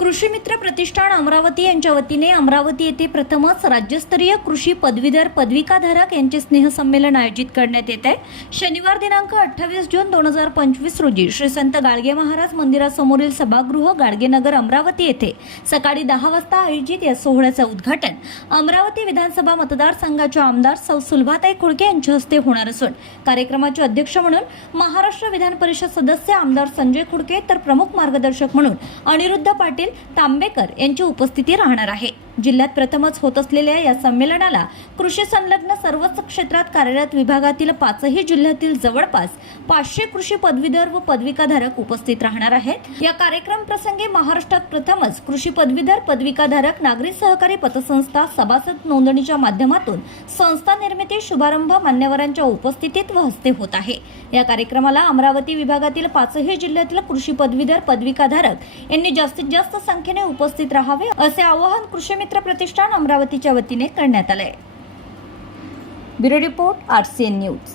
कृषी मित्र प्रतिष्ठान अमरावती यांच्या वतीने अमरावती येथे प्रथमच राज्यस्तरीय कृषी पदवीधर पदविकाधारक यांचे स्नेहसंमेलन आयोजित करण्यात येत आहे. शनिवार दिनांक अठ्ठावीस जून दोन हजार पंचवीस रोजी श्री संत गाडगे महाराज मंदिरासमोरील सभागृह गाडगेनगर अमरावती येथे सकाळी दहा वाजता आयोजित या सोहळ्याचं उद्घाटन अमरावती विधानसभा मतदारसंघाच्या आमदार सौ सुलभाताई खुडके यांच्या हस्ते होणार असून कार्यक्रमाचे अध्यक्ष म्हणून महाराष्ट्र विधान परिषद सदस्य आमदार संजय खुडके तर प्रमुख मार्गदर्शक म्हणून अनिरुद्ध पाटील तांबेकर यांची उपस्थिती राहणार आहे. जिल्ह्यात प्रथमच होत असलेल्या या संमेलनाला कृषी संलग्न सर्वच क्षेत्रात कार्यरत विभागातील पाचही जिल्ह्यातील जवळपास पाचशे कृषी पदवीधर व पदविकाधारक उपस्थित राहणार आहेत. या कार्यक्रम प्रसंगी महाराष्ट्रात प्रथमच कृषी पदवीधर पदविकाधारक नागरी सहकारी पतसंस्था सभासद नोंदणीच्या माध्यमातून संस्था निर्मिती शुभारंभ मान्यवरांच्या उपस्थितीत व हस्ते होत आहे. या कार्यक्रमाला अमरावती विभागातील पाचही जिल्ह्यातील कृषी पदवीधर पदविकाधारक यांनी जास्तीत जास्त संख्येने उपस्थित राहावे असे आवाहन कृषी मित्र प्रतिष्ठान अमरावतीच्या वतीने करण्यात आलंय. Bureau report R C N news.